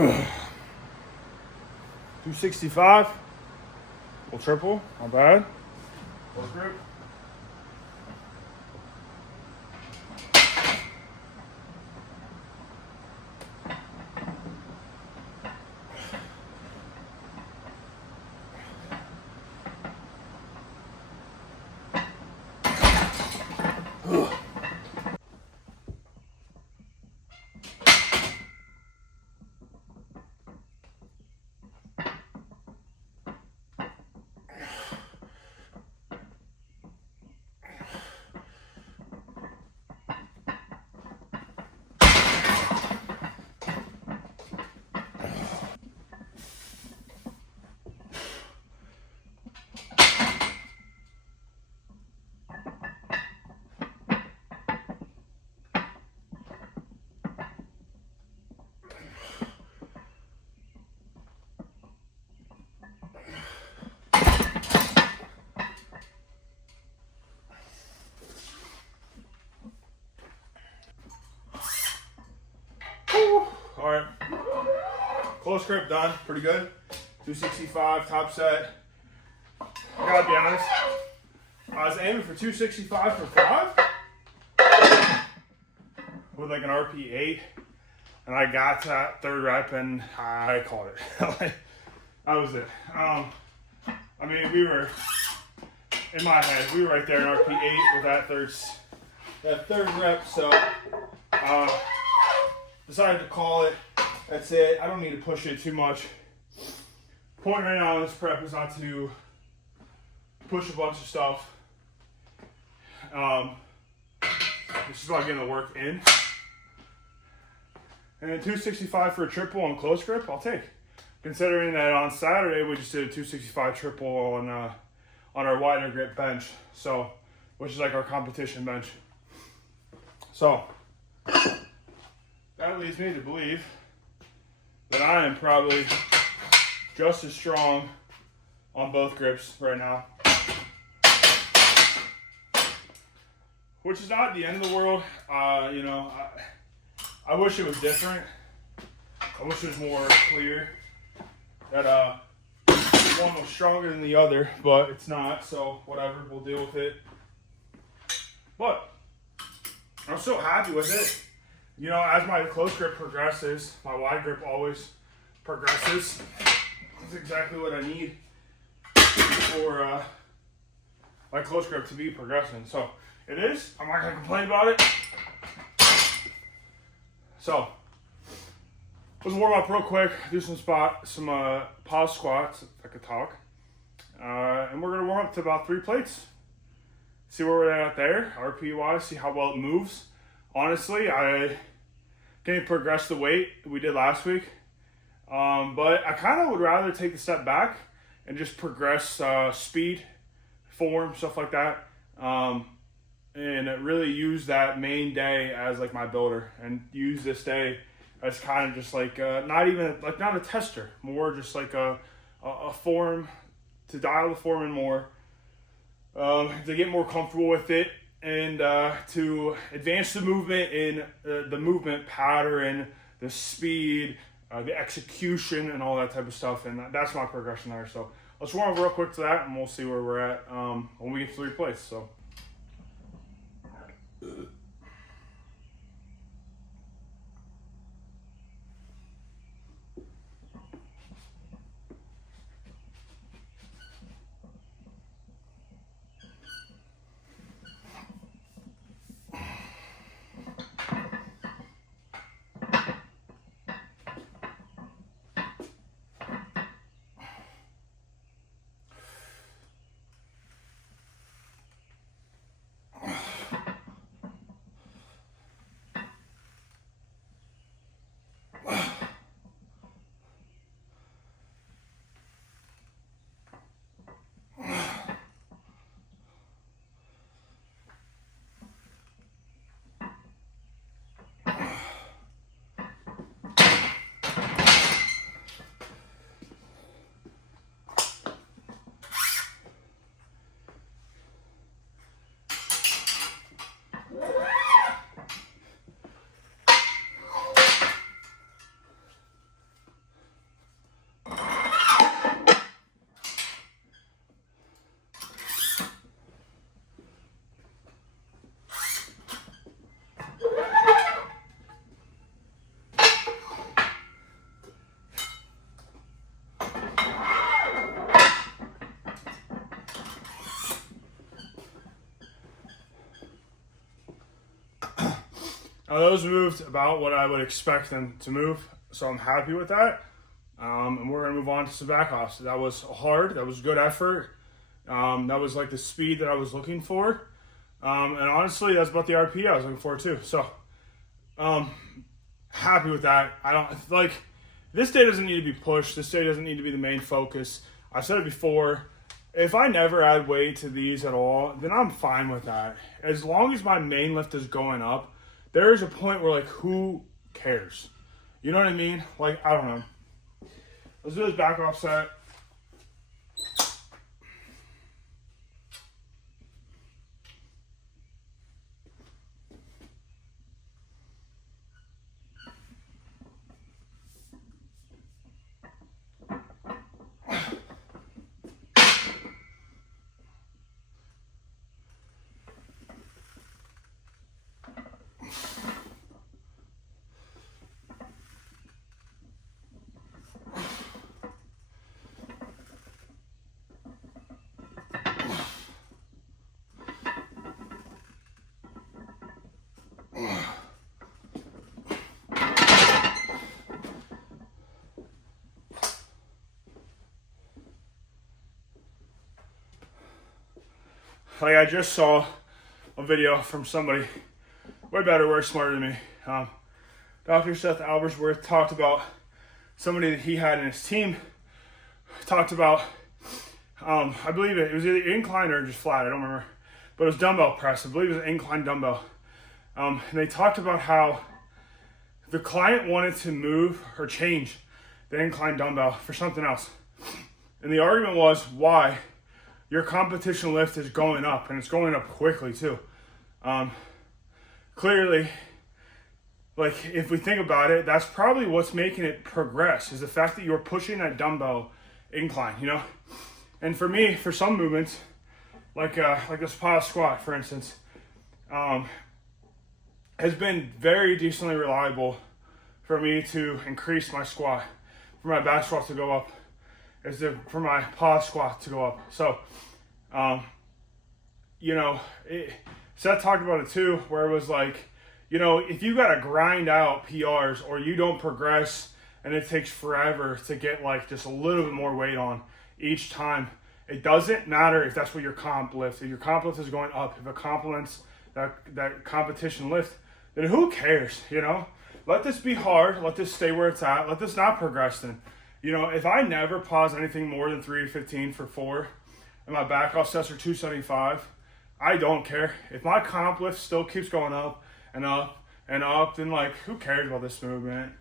265. Little triple. Not bad. Close grip. All right, close grip done, pretty good. 265 top set. I gotta be honest, I was aiming for 265 for 5 with like an RP 8, and I got to that third rep and I called it. That was it. I mean, we were in my head, we were right there in RP 8 with that third rep, so decided to call it. That's it. I don't need to push it too much. Point right now in this prep is not to push a bunch of stuff. This is about getting the work in. And then 265 for a triple on close grip, I'll take. Considering that on Saturday we just did a 265 triple on our wider grip bench, so which is like our competition bench. So that leads me to believe that I am probably just as strong on both grips right now. Which is not the end of the world. You know, I wish it was different. I wish it was more clear that one was stronger than the other, but it's not, so whatever, we'll deal with it. But I'm so happy with it. You know, as my close grip progresses, my wide grip always progresses. That's exactly what I need for my close grip to be progressing. So it is. I'm not gonna complain about it. So let's warm up real quick. Do some pause squats if I could talk, and we're gonna warm up to about 3 plates. See where we're at there, RP wise. See how well it moves. Honestly, I can't progress the weight we did last week, but I kind of would rather take a step back and just progress speed, form, stuff like that, and really use that main day as like my builder, and use this day as kind of just like not a tester, more just like a form, to dial the form in more, to get more comfortable with it, and to advance the movement in the movement pattern, the speed, the execution, and all that type of stuff. And that's my progression there. So let's warm up real quick to that, and we'll see where we're at when we get to 3 plates. So. Those moved about what I would expect them to move, so I'm happy with that. And we're gonna move on to some back offs. That was hard. That was good effort. That was like the speed that I was looking for. And honestly, that's about the RP I was looking for too. So, happy with that. I don't like this day doesn't need to be pushed. This day doesn't need to be the main focus. I said it before. If I never add weight to these at all, then I'm fine with that. As long as my main lift is going up, there's a point where like, who cares? You know what I mean? Like, I don't know. Let's do this back off set. Like I just saw a video from somebody way better, way smarter than me. Dr. Seth Albersworth talked about somebody that he had in his team. Talked about, I believe it was either incline or just flat, I don't remember. But it was dumbbell press. I believe it was an incline dumbbell. And they talked about how the client wanted to move or change the incline dumbbell for something else. And the argument was why your competition lift is going up, and it's going up quickly too. Clearly, like if we think about it, that's probably what's making it progress, is the fact that you're pushing that dumbbell incline, you know? And for me, for some movements, like this pause squat, for instance, has been very decently reliable for me to increase my squat, for my back squat to go up, for my pause squat to go up. So, you know, Seth talked about it too, where it was like, you know, if you got to grind out PRs or you don't progress and it takes forever to get like just a little bit more weight on each time, it doesn't matter if that's what your comp lift. If your comp lift is going up, if it complements that competition lift, then who cares, you know? Let this be hard. Let this stay where it's at. Let this not progress then. You know, if I never pause anything more than 315 for 4 and my back off sets are 275, I don't care. If my comp lift still keeps going up and up and up, then like, who cares about this movement?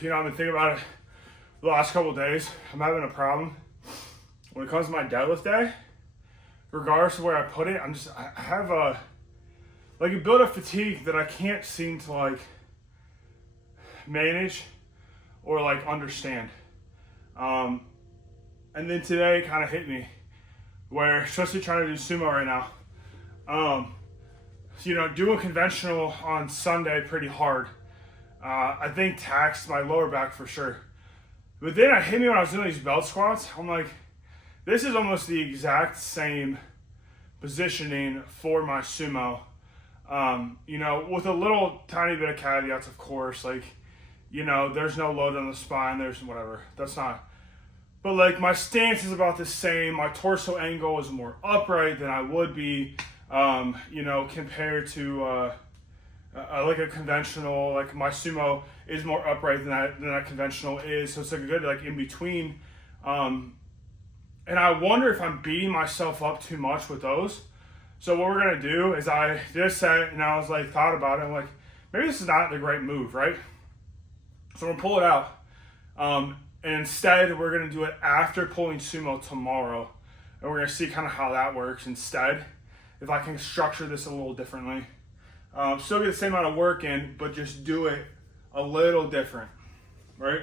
You know, I've been thinking about it the last couple of days. I'm having a problem when it comes to my deadlift day. Regardless of where I put it, I have a build up fatigue that I can't seem to like manage or like understand. And then today it kind of hit me where, especially trying to do sumo right now, you know, doing conventional on Sunday pretty hard. I think taxed my lower back for sure. But then it hit me when I was doing these belt squats. I'm like, this is almost the exact same positioning for my sumo. You know, with a little tiny bit of caveats, of course, like, you know, there's no load on the spine, there's whatever. That's not. But like my stance is about the same. My torso angle is more upright than I would be, you know, compared to like a conventional. Like my sumo is more upright than that conventional is. So it's like a good like in between. And I wonder if I'm beating myself up too much with those. So what we're gonna do is I just said, and I was like, thought about it. I'm like, maybe this is not the great move, right? So we're gonna pull it out. And instead, we're gonna do it after pulling sumo tomorrow. And we're gonna see kind of how that works instead. If I can structure this a little differently. Still get the same amount of work in, but just do it a little different, right?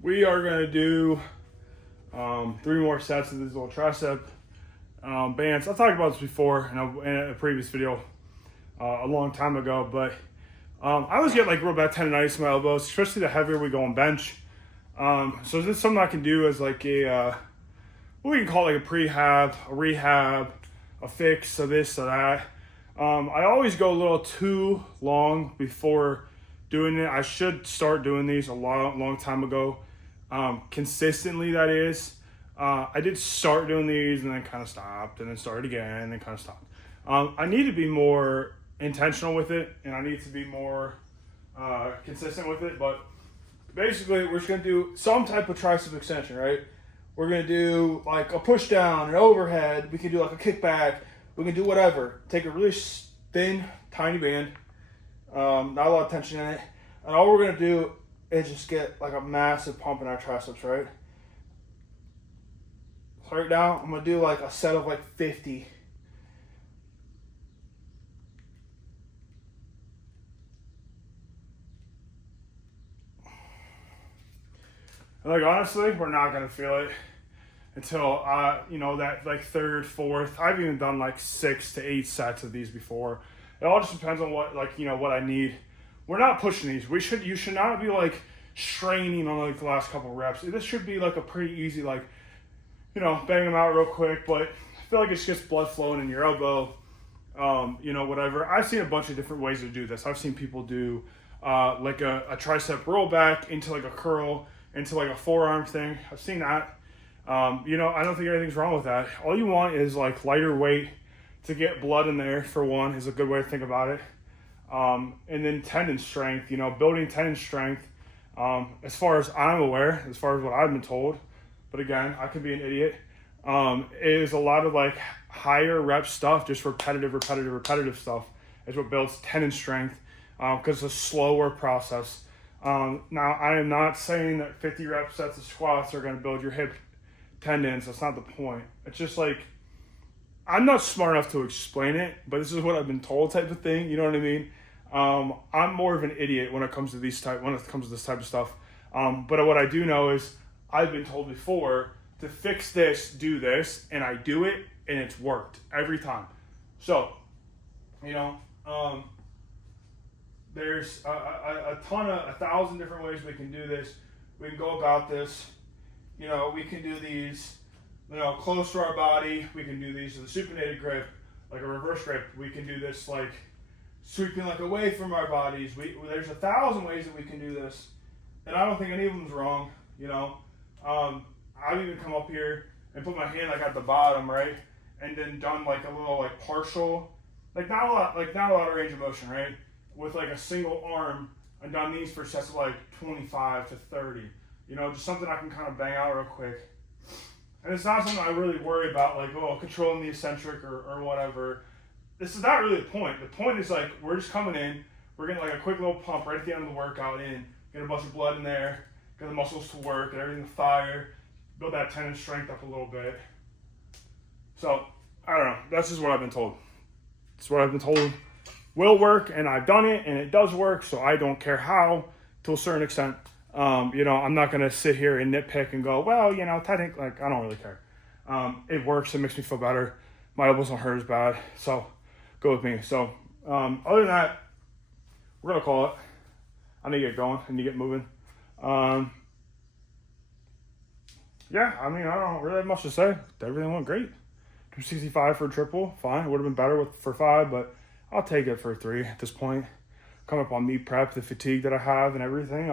We are going to do 3 more sets of these little tricep bands. I talked about this before in a previous video a long time ago, but I always get like real bad tendonitis in my elbows, especially the heavier we go on bench. So this is something I can do as like a, what we can call like a prehab, a rehab, a fix, so this, so that. I always go a little too long before doing it. I should start doing these a long time ago. Consistently, that is. I did start doing these and then kind of stopped and then started again and then kind of stopped. I need to be more intentional with it, and I need to be more consistent with it. But basically, we're just going to do some type of tricep extension, right? We're going to do like a push down, an overhead. We can do like a kickback. We can do whatever. Take a really thin, tiny band. Not a lot of tension in it. And all we're going to do is just get like a massive pump in our triceps, right? So right now, I'm going to do like a set of like 50. And like honestly, we're not going to feel it until, you know, that like 3rd, 4th. I've even done like 6 to 8 sets of these before. It all just depends on what, like, you know, what I need. We're not pushing these. You should not be like straining on like the last couple reps. This should be like a pretty easy, like, you know, bang them out real quick. But I feel like it just gets blood flowing in your elbow, you know, whatever. I've seen a bunch of different ways to do this. I've seen people do like a tricep roll back into like a curl, into like a forearm thing. I've seen that. You know, I don't think anything's wrong with that. All you want is like lighter weight to get blood in there, for one, is a good way to think about it. And then tendon strength, you know, building tendon strength, as far as I'm aware, as far as what I've been told, but again, I could be an idiot, is a lot of like higher rep stuff, just repetitive stuff is what builds tendon strength, because it's a slower process. Now, I am not saying that 50 rep sets of squats are going to build your hip tendons. That's not the point. It's just like, I'm not smart enough to explain it, but this is what I've been told type of thing. You know what I mean? I'm more of an idiot when it comes to this type of stuff. But what I do know is I've been told before to fix this, do this, and I do it, and it's worked every time. So, you know, there's a ton of 1,000 different ways we can do this. We can go about this. You know, we can do these, you know, close to our body. We can do these with a supinated grip, like a reverse grip. We can do this like sweeping like away from our bodies. There's 1,000 ways that we can do this, and I don't think any of them's wrong. You know, I've even come up here and put my hand like at the bottom, right, and then done like a little like partial, like not a lot of range of motion, right, with like a single arm, and done these for sets of like 25 to 30. You know, just something I can kind of bang out real quick. And it's not something I really worry about, like, oh, controlling the eccentric or whatever. This is not really the point. The point is, like, we're just coming in. We're getting, like, a quick little pump right at the end of the workout in. Get a bunch of blood in there. Get the muscles to work. Get everything to fire. Build that tendon strength up a little bit. So, I don't know. That's just what I've been told. It's what I've been told will work, and I've done it, and it does work, so I don't care how, to a certain extent. You know, I'm not going to sit here and nitpick and go, well, you know, technically, like, I don't really care. It works. It makes me feel better. My elbows don't hurt as bad. So, go with me. So, other than that, we're going to call it. I need to get going. I need to get moving. Yeah, I mean, I don't really have much to say. Everything went great. 265 for a triple. Fine. It would have been better for 5, but I'll take it for 3 at this point. Come up on meet prep, the fatigue that I have and everything.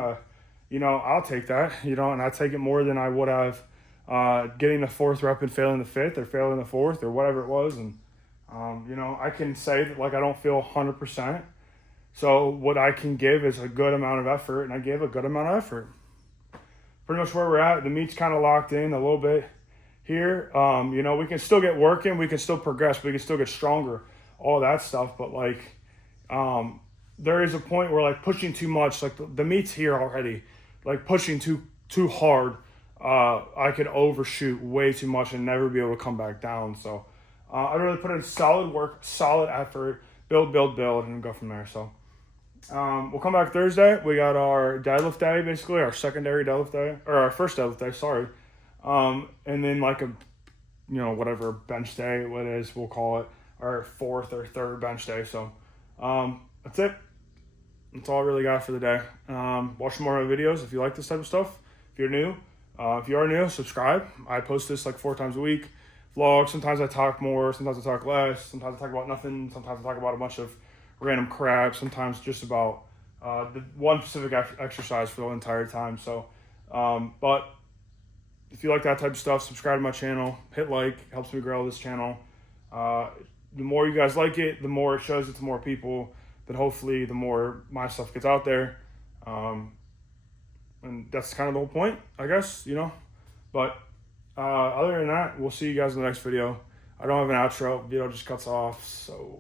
You know, I'll take that, you know, and I take it more than I would have getting the 4th rep and failing the 5th or failing the 4th or whatever it was. And, you know, I can say that, like, I don't feel 100%. So what I can give is a good amount of effort, and I gave a good amount of effort. Pretty much where we're at. The meet's kind of locked in a little bit here. You know, we can still get working. We can still progress. We can still get stronger, all that stuff. But, like, there is a point where, like, pushing too much, like, the meet's here already. Like, pushing too hard, I could overshoot way too much and never be able to come back down. So I'd really put in solid work, solid effort, build, and go from there. So we'll come back Thursday. We got our deadlift day, basically, our secondary deadlift day, or our first deadlift day, sorry. And then, like, a, you know, whatever bench day, what it is, we'll call it, our 4th or 3rd bench day. So that's it. That's all I really got for the day. Watch more of my videos if you like this type of stuff. If you're new, if you are new, subscribe. I post this like 4 times a week. Vlogs. Sometimes I talk more. Sometimes I talk less. Sometimes I talk about nothing. Sometimes I talk about a bunch of random crap. Sometimes just about the one specific exercise for the entire time. So, but if you like that type of stuff, subscribe to my channel. Hit like. Helps me grow this channel. The more you guys like it, the more it shows it to more people. Then hopefully the more my stuff gets out there. And that's kind of the whole point, I guess, you know. But other than that, we'll see you guys in the next video. I don't have an outro. Video just cuts off, so...